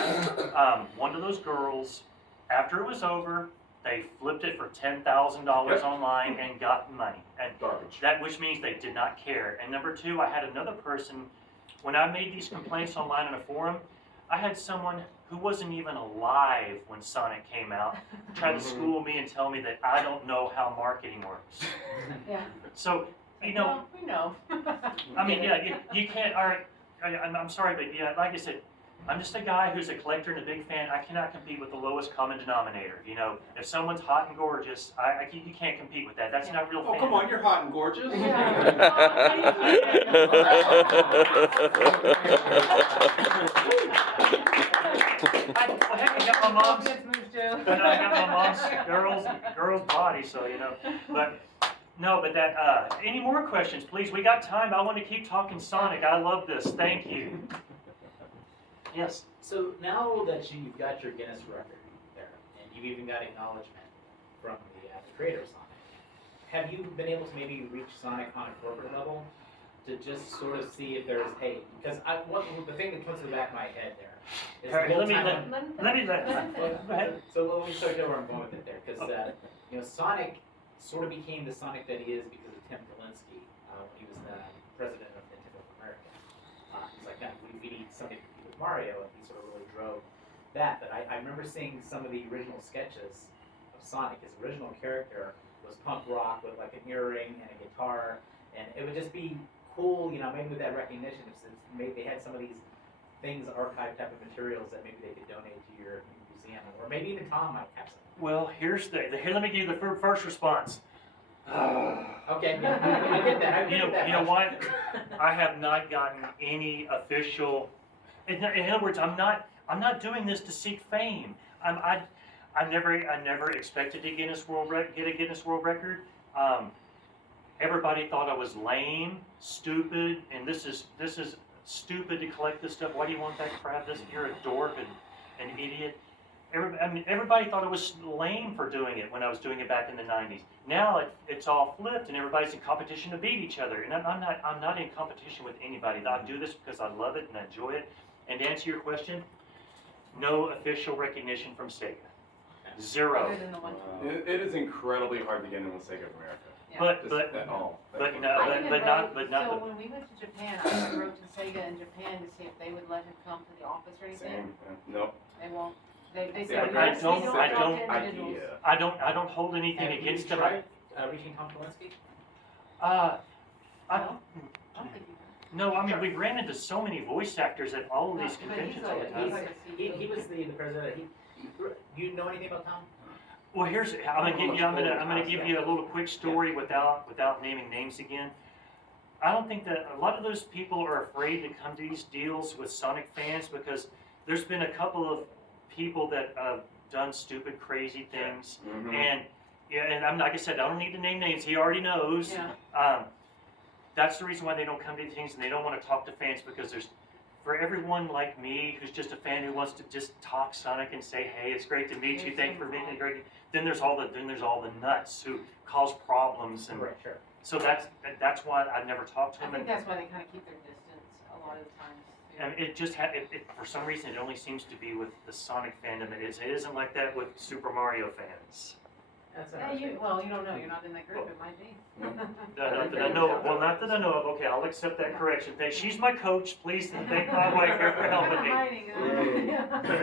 One of those girls, after it was over, they flipped it for $10,000 Yep. online and got money. And Garbage. that, which means they did not care. And number two, I had another person, when I made these complaints online in a forum, I had someone who wasn't even alive when Sonic came out try to school me and tell me that I don't know how marketing works. Yeah. So, you know, Well, we know. I mean, yeah, you can't, all right, I'm sorry, but yeah, like I said, I'm just a guy who's a collector and a big fan. I cannot compete with the lowest common denominator. You know, if someone's hot and gorgeous, you can't compete with that. That's not real Oh, fandom. come on, you're hot and gorgeous. Well, heck, I got my mom's, Gets moved, Joe. I got my mom's girl's body, so you know. But no, but that. Any more questions, please? We got time. I want to keep talking Sonic. I love this. Thank you. Yes. So now that you've got your Guinness record there, and you've even got acknowledgement from the creator of Sonic, have you been able to maybe reach Sonic on a corporate level to just sort of see if there's hate? Because the thing that comes to the back of my head there is All right, the whole let me time go ahead. So let me start over and go with it there, because you know, Sonic sort of became the Sonic that he is because of Tim Kalinske when he was the president of Nintendo of America. He's like, "Man, we need something to compete with Mario," and he sort of really drove that. But I remember seeing some of the original sketches of Sonic. His original character was punk rock with like an earring and a guitar, and it would just be cool, you know, maybe with that recognition, if maybe they had some of these things, archive type of materials that maybe they could donate to your museum, or maybe even Tom might have some. Well, here. Let me give you the first response. Okay, I get that. I get that. You know what? I have not gotten any official. In other words, I'm not doing this to seek fame. I never expected to get a Guinness World Record. Everybody thought I was lame, stupid, and this is stupid to collect this stuff. Why do you want that crap? You're a dork and an idiot. Everybody thought I was lame for doing it when I was doing it back in the 90s. Now it's all flipped, and everybody's in competition to beat each other. And I'm not in competition with anybody. I do this because I love it and I enjoy it. And to answer your question, no official recognition from Sega. Zero. Other than the one. It is incredibly hard to get in with Sega of America. Yeah. But At all. but no, I even but wrote- not So the. when we went to Japan, I wrote to Sega in Japan to see if they would let him come to the office or anything. Same. No. They won't. They Yeah, said, but I "Yes, we don't- don't I talk don't- to individuals." Idea. I don't hold anything Have you against them. tried reaching Tom Kalinske? I I don't think you can. no, I mean we ran into so many voice actors at all of these But he's conventions all the like- time. he's like a CEO. He was the president. You know anything about Tom? Well, I'm gonna give you a little quick story without naming names again. I don't think that a lot of those people are afraid to come to these deals with Sonic fans because there's been a couple of people that have done stupid, crazy things, Mhm. and I'm like I said, I don't need to name names. He already knows. Yeah. That's the reason why they don't come to these things and they don't want to talk to fans because there's. For everyone like me who's just a fan who wants to just talk Sonic and say, "Hey, it's great to meet you. Thank you for being great." Then there's all the nuts who cause problems, and Right, sure. so that's why I never talked to I them. think that's why they kind of keep their distance a lot of the times. too. And it just for some reason it only seems to be with the Sonic fandom. It isn't like that with Super Mario fans. That's Yeah, you don't know. You're not in that group. It might be. Not that I know of. Well, not that I know of. Okay, I'll accept that correction. She's my coach. Please thank my wife here for helping me. Hiding.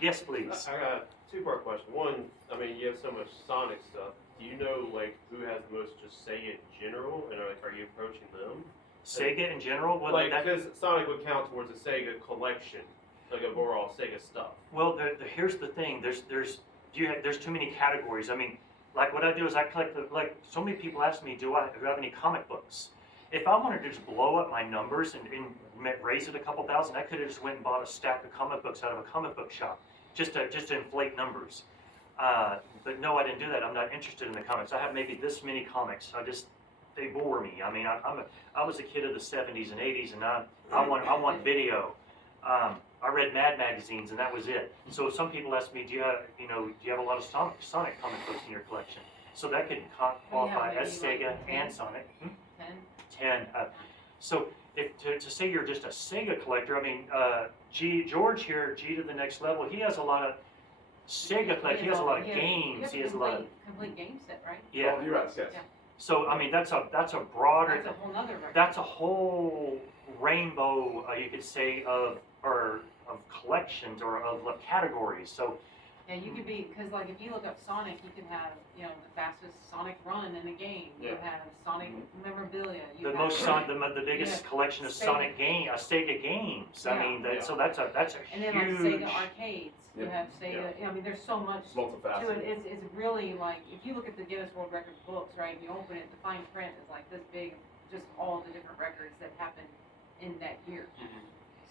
Yes, please. I got a two-part question. One, I mean, you have so much Sonic stuff. Do you know, like, who has the most just Sega in general? And, like, are you approaching them? Sega in general. Well, Like, because Sonic would count towards a Sega collection, like, of overall Sega stuff. Well, here's the thing. There's too many categories. I mean, like what I do is I collect like so many people ask me, do I have any comic books? if I wanted to just blow up my numbers and raise it a couple thousand, I could have just went and bought a stack of comic books out of a comic book shop, just to inflate numbers. But no, I didn't do that. I'm not interested in the comics. I have maybe this many comics. They bore me. I mean, I was a kid of the 70s and 80s, and I want video. I read Mad magazines, and that was it. So some people ask me, do you have a lot of Sonic comic books in your collection? So that could qualify as Sega like 10? and Sonic. 10? 10. So to say you're just a Sega collector, I mean, George here, G to the next level, he has a lot of Sega collection. He has a lot of games. He has a lot of complete game set, right? yeah. Oh, yes, yes. Yeah. So I mean, that's a broader. That's a whole nother record. That's a whole rainbow, you could say, of collections or of categories. So Yeah, you could be, because like if you look up Sonic, you can have, the fastest Sonic run in a game. You Yeah. have Sonic memorabilia. You the have, most the biggest Yeah. collection of Sega games. I Yeah. mean, Yeah. so that's a and then like huge. Sega arcades. You Yeah. have Sega. I mean, there's so much It's to multifaceted. it. It's really like, if you look at the Guinness World Records books, right, and you open it, the fine print is like this big, just all the different records that happened in that year.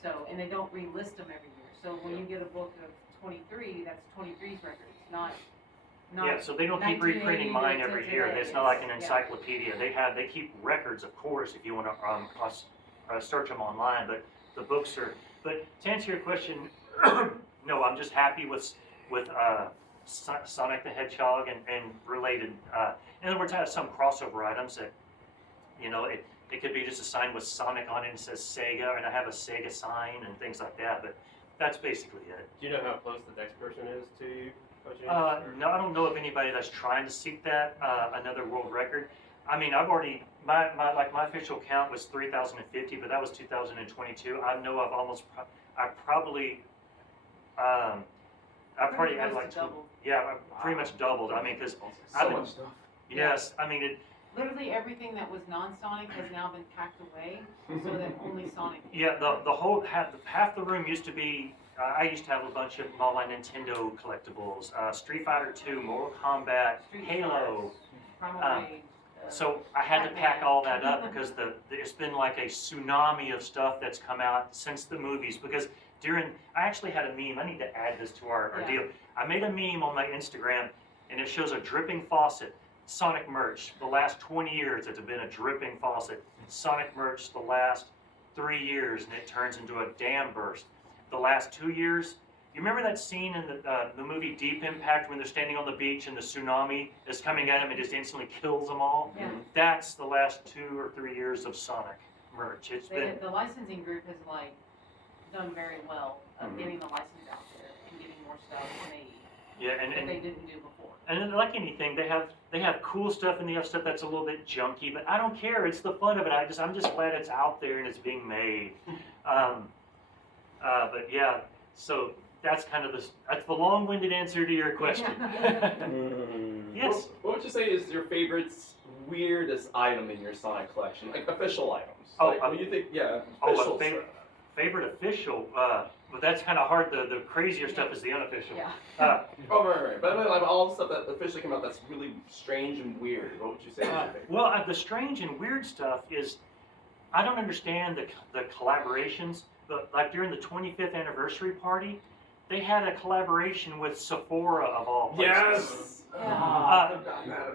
So, and they don't relist them every year. So when you get a book of 23, that's 23's records, not Yeah, so they don't keep reprinting 1980 mine to every year. today. It's not like an Yeah. encyclopedia. They keep records, of course, if you want to search them online. But the books are. But to answer your question, no, I'm just happy with Sonic the Hedgehog and related. In other words, I have some crossover items that, it could be just a sign with Sonic on it and says Sega, and I have a Sega sign and things like that. But that's basically it. Do you know how close the next person is to you? by chance, or- No, I don't know of anybody that's trying to seek that another world record. I mean, I've already my official count was 3,050, but that was 2022. I know I've probably had like double. yeah, I pretty much doubled. I mean, because So much stuff. yes, I mean it. Literally everything that was non-Sonic has now been packed away, so that only Sonic. Yeah, the whole half the room used to be. I used to have a bunch of all my Nintendo collectibles, Street Fighter 2, Mortal Kombat, Street Halo. Primal Rage. So I had to pack all that up because there's been like a tsunami of stuff that's come out since the movies. Because I actually had a meme. I need to add this to our Yeah. deal. I made a meme on my Instagram, and it shows a dripping faucet. Sonic merch. The last 20 years, it's been a dripping faucet. Sonic merch the last 3 years, and it turns into a dam burst. The last 2 years, you remember that scene in the movie Deep Impact when they're standing on the beach and the tsunami is coming at them and just instantly kills them all? Yeah. That's the last 2 or 3 years of Sonic merch. It's been The licensing group has like done very well of Mhm. getting the license out there and getting more stuff made yeah, that they and didn't do before. and like anything, they have cool stuff and they have stuff that's a little bit junky, but I don't care. It's the fun of it. I'm just glad it's out there and it's being made. But yeah, so that's kind of that's the long-winded answer to your question. Yes. What would you say is your favorite weirdest item in your Sonic collection? Like official items. Oh, like, when you think, yeah, Oh, official a favorite official. But that's kind of hard. The crazier stuff is the unofficial. Yeah. Oh, right. But I mean, like, all the stuff that officially came out that's really strange and weird. What would you say is your favorite? Well, the strange and weird stuff is, I don't understand the collaborations, but like during the 25th anniversary party, they had a collaboration with Sephora of all places. Yes! Yeah.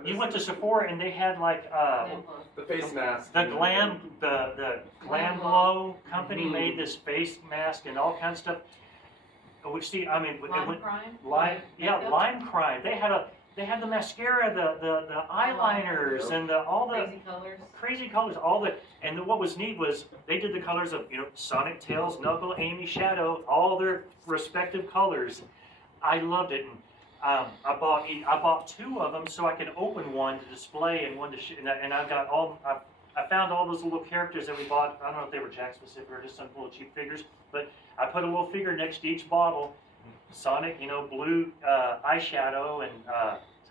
You went to Sephora and they had like The face mask. the Glam Glam Glow company Mhm. made this face mask and all kinds of stuff. We see, I mean, Lime crime. Lime crime. They had the mascara, the eyeliners, and all the Crazy colors. crazy colors, and what was neat was they did the colors of Sonic, Tails, Knuckle, Amy, Shadow, all their respective colors. I loved it, and I bought 2 of them so I could open one to display and one to and I got I found all those little characters that we bought. I don't know if they were Jack specific or just some little cheap figures, but I put a little figure next to each bottle. Sonic, blue eyeshadow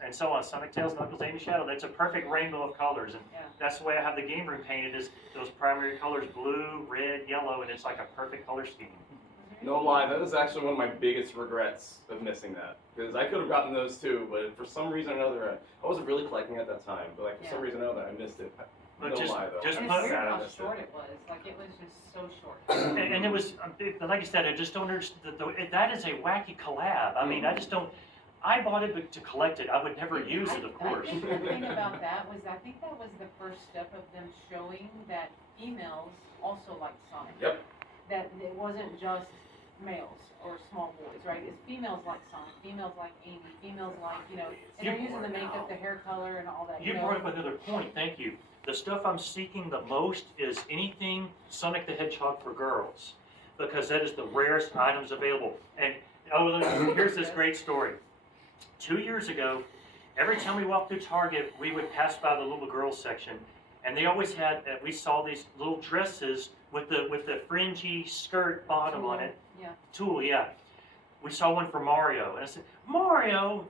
and so on. Sonic, Tails, Knuckles, Amy, Shadow. That's a perfect rainbow of colors, and Yeah. that's the way I have the game room painted. Is those primary colors: blue, red, yellow, and it's like a perfect color scheme. No lie, that is actually one of my biggest regrets of missing that. Because I could have gotten those too, but for some reason or another, I wasn't really collecting at that time. But like for some Yeah. reason or another, I missed it. But Don't just lie, though. just And put it's weird how Sadness. short it was. Like it was just so short. and it was like I said, I just don't understand. That is a wacky collab. I mean, I just don't. I bought it to collect it. I would never use it, of course. I think the thing about that was, I think that was the first step of them showing that females also like Sonic. Yep. That it wasn't just males or small boys, right? It's females like Sonic, females like Amy, females like, you know, and they're using the makeup, the hair color, and all that. You know? brought up another point. Thank you. The stuff I'm seeking the most is anything Sonic the Hedgehog for girls, because that is the rarest items available. And here's this great story. 2 years ago, every time we walked through Target, we would pass by the little girls section, and they always had. We saw these little dresses with the fringy skirt bottom on it. Yeah. Tulle, yeah. We saw one for Mario, and I said, Mario.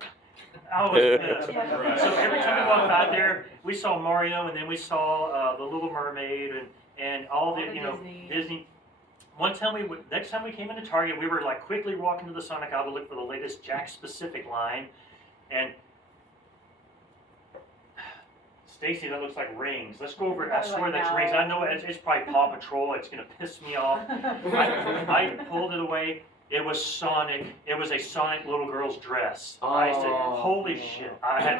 I was pissed. Yeah. So every time we walked by there, we saw Mario, and then we saw the Little Mermaid and all the Disney. Next time we came into Target, we were like quickly walking to the Sonic aisle to look for the latest Jack specific line, and Stacy, that looks like rings. Let's go over it. I swear that's rings. I know it's probably Paw Patrol. It's gonna piss me off. I pulled it away. It was Sonic. It was a Sonic little girl's dress. I said, holy shit. I had,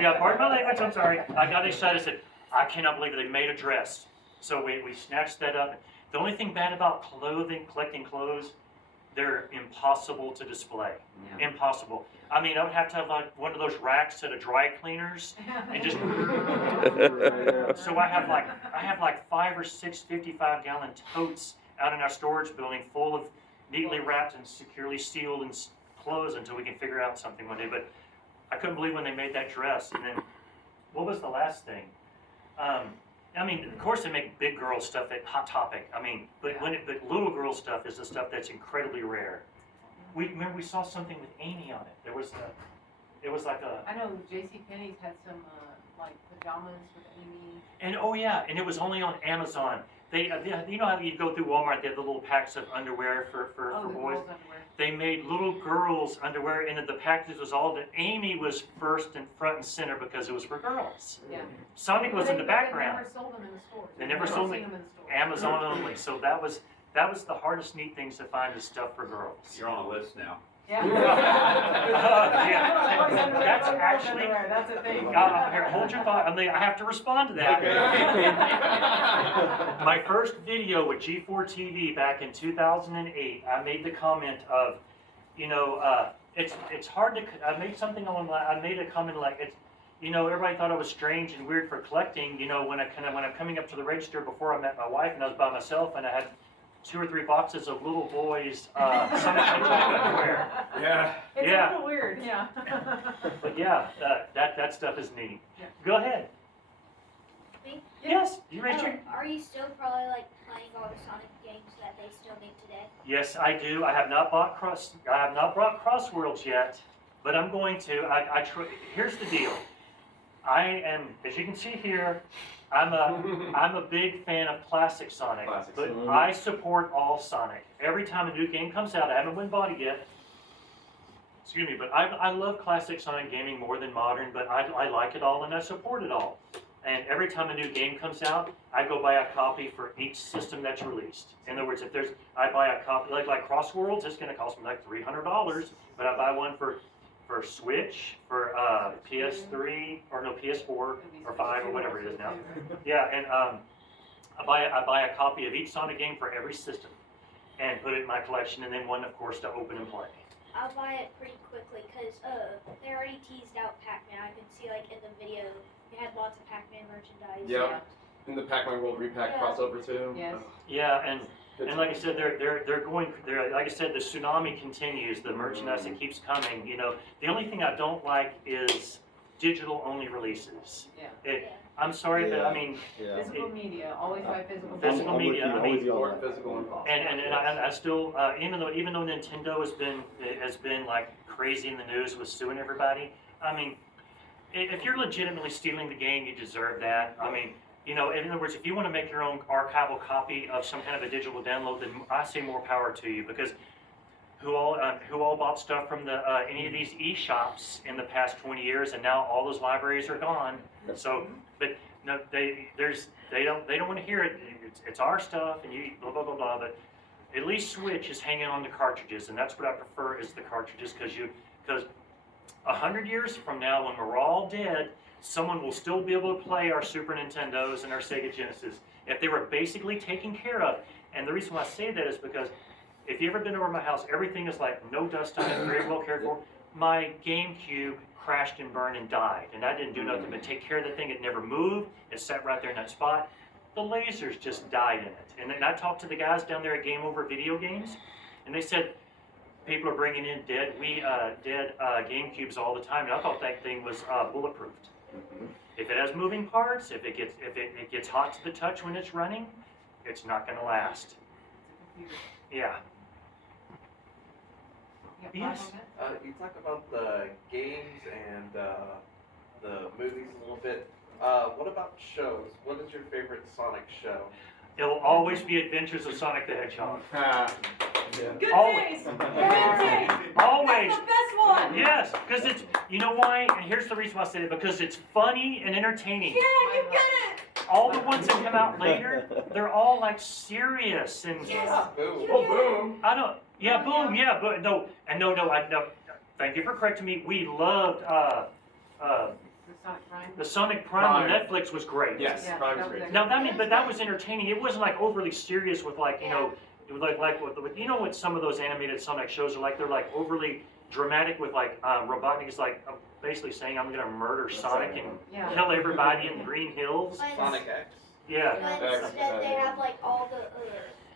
yeah, pardon my language, I'm sorry. I got excited. I said, I cannot believe they made a dress. So we snatched that up. The only thing bad about collecting clothes, they're impossible to display. Yeah. Impossible. I mean, I would have to have like one of those racks at a dry cleaners and just. So I have like 5 or 6 55-gallon totes out in our storage building full of neatly wrapped and securely sealed and clothes until we can figure out something one day. But I couldn't believe when they made that dress. And then, what was the last thing? I mean, of course they make big girl stuff at Hot Topic. I mean, but little girl stuff is the stuff that's incredibly rare. We saw something with Amy on it. It was like a. I know JCPenney's had some like pajamas with Amy. And oh yeah, and it was only on Amazon. They you know how you go through Walmart, they have the little packs of underwear for boys. Girls' underwear. They made little girls' underwear, and the package was all that. Amy was first and front and center because it was for girls. Yeah. Sonic was in the They background. never sold them in the stores. They never sold seen them. them in the stores. Amazon only. So that was the hardest neat things to find is stuff for girls. You're on a list now. Yeah. Yeah. That's actually. That's a thing. Here, hold your thought. I have to respond to that. My first video with G4 TV back in 2008, I made the comment of, it's hard to. I made something online. I made a comment like it's. Everybody thought I was strange and weird for collecting. When I'm coming up to the register before I met my wife and I was by myself and I had 2 or 3 boxes of little boys' Sonic Hedgehog underwear. Yeah. It's Yeah. a little weird, yeah. But yeah, that stuff is neat. Yeah. Go ahead. Me? Yes, you Richard? Are you still probably like playing all the Sonic games that they still make today? Yes, I do. I have not brought Crossworlds yet, but I'm going to. Here's the deal. I am, as you can see here, I'm a big fan of classic Sonic, Classic but Sonic. I support all Sonic. Every time a new game comes out, I haven't bought it yet. Excuse me, but I love classic Sonic gaming more than modern, but I like it all and I support it all. And every time a new game comes out, I go buy a copy for each system that's released. In other words, I buy a copy, like Crossworlds, it's going to cost me like $300, but I buy one for Switch, for PS3, or no, PS4, or 5, or whatever it is now. Yeah, and I buy a copy of each Sonic game for every system, and put it in my collection, and then one, of course, to open and play. I'll buy it pretty quickly because they already teased out Pac-Man. I could see like in the video they had lots of Pac-Man merchandise. Yep. In the Pac-Man World Repack Yeah. crossover too. Yes. Yeah, and like I said, they're like I said, the tsunami continues. The merchandise that keeps coming. The only thing I don't like is digital only releases. Yeah. I'm sorry, but I mean, Yeah. Physical media, always buy physical Physical media. media, I'm I mean, with you on Or that. physical and possible. and I still, even though Nintendo has been like crazy in the news with suing everybody. I mean, if you're legitimately stealing the game, you deserve that. I mean, in other words, if you want to make your own archival copy of some kind of a digital download, then I say more power to you, because who all bought stuff from any of these e-shops in the past 20 years, and now all those libraries are gone. So, but No, they don't want to hear it. It's our stuff, and you blah blah blah blah. But at least Switch is hanging on the cartridges, and that's what I prefer is the cartridges because 100 years from now, when we're all dead, someone will still be able to play our Super Nintendos and our Sega Genesis if they were basically taken care of. And the reason why I say that is because if you've ever been over my house, everything is like no dust on it, very well cared for. My GameCube crashed and burned and died, and I didn't do nothing but take care of the thing. It never moved. It sat right there in that spot. The lasers just died in it. And then I talked to the guys down there at Game Over Video Games, and they said people are bringing in dead GameCubes all the time, and I thought that thing was bulletproofed. If it has moving parts, if it gets hot to the touch when it's running, it's not going to last. Yeah. Yes. You talk about the games and the movies a little bit. What about shows? What is your favorite Sonic show? It'll always be Adventures of Sonic the Hedgehog. Good Always. taste. Good taste. Always. That's the best one. Yes, because it's, you know why? And here's the reason why I say it, because it's funny and entertaining. Yeah, you get it. All the ones that come out later, they're all like serious and Boom. Oh, boom. I don't. Yeah, boom. Yeah, but no. Thank you for correcting me. We loved The Sonic Prime. the Sonic Prime on Netflix was great. Yes, Yeah, Prime that is was great. Now but that was entertaining. It wasn't like overly serious with like it was like with you know what some of those animated Sonic shows are like. They're like overly dramatic with like Robotnik is like basically saying I'm gonna murder Sonic and Yeah. kill everybody in Green Hills. Sonic X. Yeah. But instead they have like all the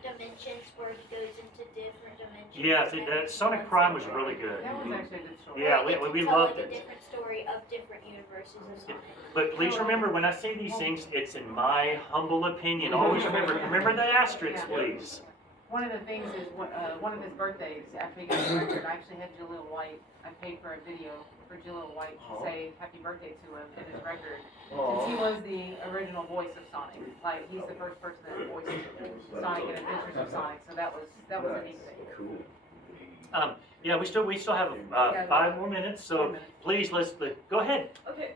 dimensions where he goes into different dimensions. Yeah, that Sonic Prime was really good. That was actually a good story. Yeah, Where you get we to tell, loved like, it. a different story of different universes of Sonic. But please remember, when I say these things, it's in my humble opinion. Always remember the asterisk, Yeah. please. One of the things is, one of his birthdays, after he got the record, I actually had Jaleel White, I paid for a video for Jaleel White to say happy birthday to him in his record. Since he was the original voice of Sonic, like, he's the first person that voiced Sonic in Adventures of Sonic, so that was a neat thing. Cool. Yeah, we still have 5 more minutes, so please let's go ahead. Okay.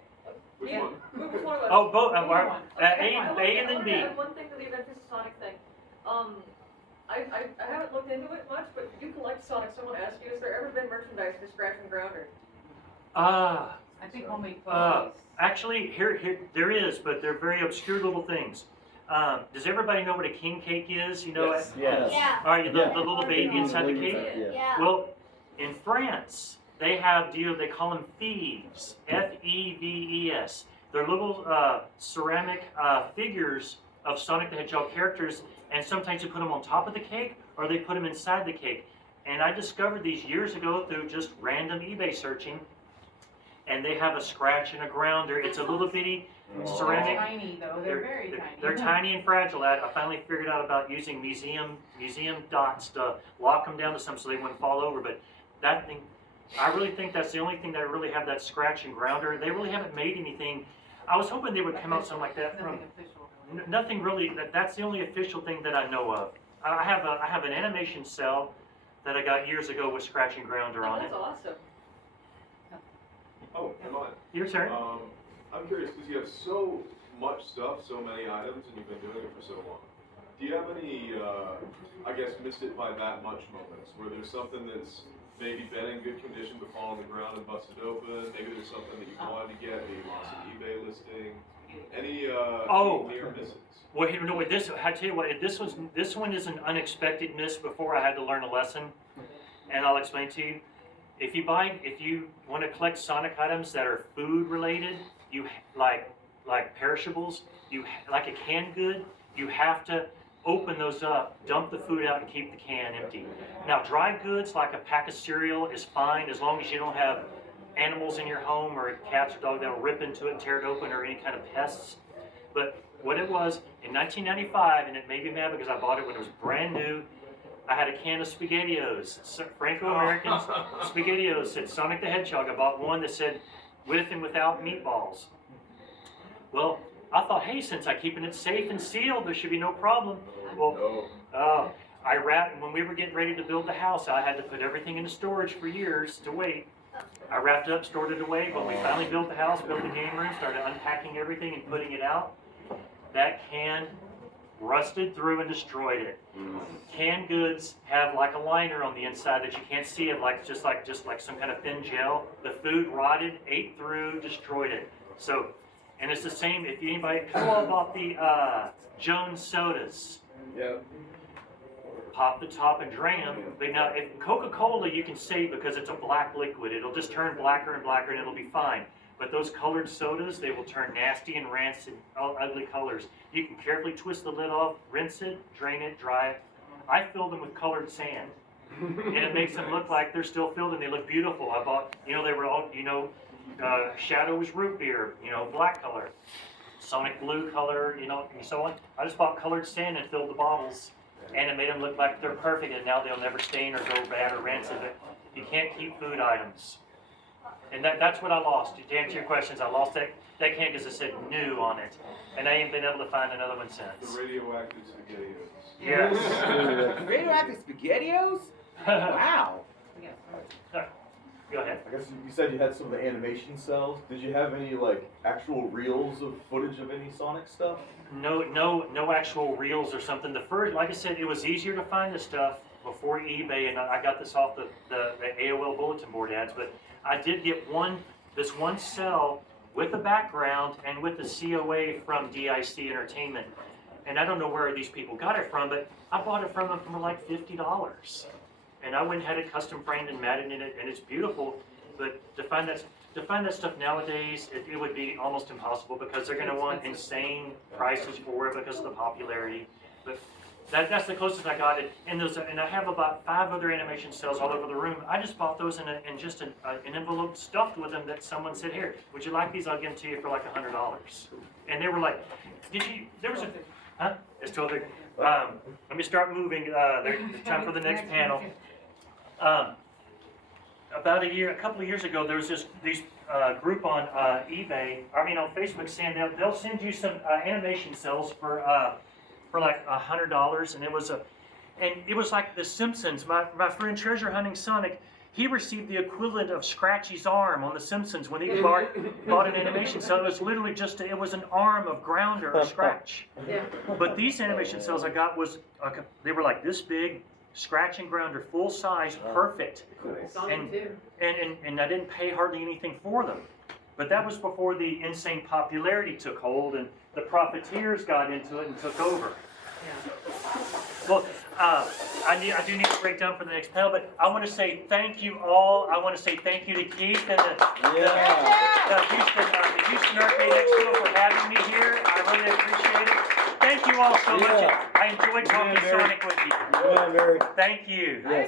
Which Yeah. one? Which one was? Oh, both. Either one. A and then B. I have one thing for the Adventures of Sonic thing. I haven't looked into it much, but you collect Sonic. Someone asked you, has there ever been merchandise for Scratch and Grounder? Ah. I think homemade clothes. Actually, here there is, but they're very obscure little things. Does everybody know what a king cake is? You know Yes. it? Yes. Yeah. All right, the little baby inside the cake. Yeah. Yeah. Well, in France, they have they call them thieves, Feves. They're little ceramic figures of Sonic the Hedgehog characters, and sometimes you put them on top of the cake, or they put them inside the cake. And I discovered these years ago through just random eBay searching, and they have a scratch and a grounder. It's a little bitty ceramic. They're tiny though, they're very tiny. They're tiny and fragile. I finally figured out about using museum dots to lock them down to something so they wouldn't fall over. But that thing, I really think that's the only thing that really have that scratch and grounder. They really haven't made anything. I was hoping they would come out something like that from Nothing official. nothing really. That's the only official thing that I know of. I have an animation cell that I got years ago with scratch and grounder on it. That's awesome. Oh, am I? Your turn. I'm curious because you have so much stuff, so many items, and you've been doing it for so long. Do you have any, I guess, missed it by that much moments where there's something that's maybe been in good condition but fallen on the ground and busted open? Maybe there's something that you wanted to get, maybe lost an eBay listing. Any near misses? Well, you know what? I tell you what. This one is an unexpected miss. Before I had to learn a lesson, and I'll explain to you. If you want to collect Sonic items that are food related, you like perishables, like a canned good, you have to open those up, dump the food out, and keep the can empty. Now, dry goods like a pack of cereal is fine as long as you don't have animals in your home or cats or dogs that'll rip into it and tear it open or any kind of pests. But what it was in 1995, and it made me mad because I bought it when it was brand new. I had a can of SpaghettiOs, Franco-American SpaghettiOs, said Sonic the Hedgehog. I bought one that said with and without meatballs. Well, I thought, hey, since I'm keeping it safe and sealed, there should be no problem. Well, I wrapped, when we were getting ready to build the house, I had to put everything into storage for years to wait. I wrapped it up, stored it away. When we finally built the house, built the game room, started unpacking everything and putting it out, that can rusted through and destroyed it. Canned goods have like a liner on the inside that you can't see it, like just like some kind of thin gel. The food rotted, ate through, destroyed it. So, and it's the same if anybody who all bought the Jones sodas. Yeah. Pop the top and drain them. But now, if Coca-Cola you can save because it's a black liquid. It'll just turn blacker and blacker and it'll be fine. But those colored sodas, they will turn nasty and rancid, ugly colors. You can carefully twist the lid off, rinse it, drain it, dry it. I filled them with colored sand. And it makes them look like they're still filled and they look beautiful. I bought, they were all, Shadow was root beer, black color. Sonic blue color, and so on. I just bought colored sand and filled the bottles. And it made them look like they're perfect and now they'll never stain or go bad or rancid. But you can't keep food items. And that's what I lost. To answer your questions, I lost that can because it said new on it. And I ain't been able to find another one since. The radioactive SpaghettiOs. Yes. Radioactive SpaghettiOs? Wow. Go ahead. I guess you said you had some of the animation cells. Did you have any actual reels of footage of any Sonic stuff? No actual reels or something. The first, like I said, it was easier to find this stuff before eBay, and I got this off the AOL bulletin board ads. But I did get this one cell with a background and with the COA from DIC Entertainment. And I don't know where these people got it from, but I bought it from them for like $50. And I went and had it custom framed and matted in it, and it's beautiful. But to find that stuff nowadays, it would be almost impossible because they're going to want insane prices for it because of the popularity. But that's the closest I got it. And I have about 5 other animation cells all over the room. I just bought those in just an envelope stuffed with them that someone said, "Here, would you like these? I'll give them to you for like $100." And they were like, It's totally. Let me start moving. Time for the next panel. About a couple of years ago, there was this group on on Facebook saying they'll send you some animation cells for like $100, and it was like The Simpsons. My friend Treasure Hunting Sonic, he received the equivalent of Scratchy's arm on The Simpsons when he bought an animation cell. It was literally it was an arm of Grounder or Scratch. Yeah. But these animation cells I got they were like this big. Scratch and Grounder, full size, perfect. Sonic too. And I didn't pay hardly anything for them. But that was before the insane popularity took hold and the profiteers got into it and took over. Yeah. Well, I do need to break down for the next panel, but I want to say thank you all. I want to say thank you to Keith and the Houston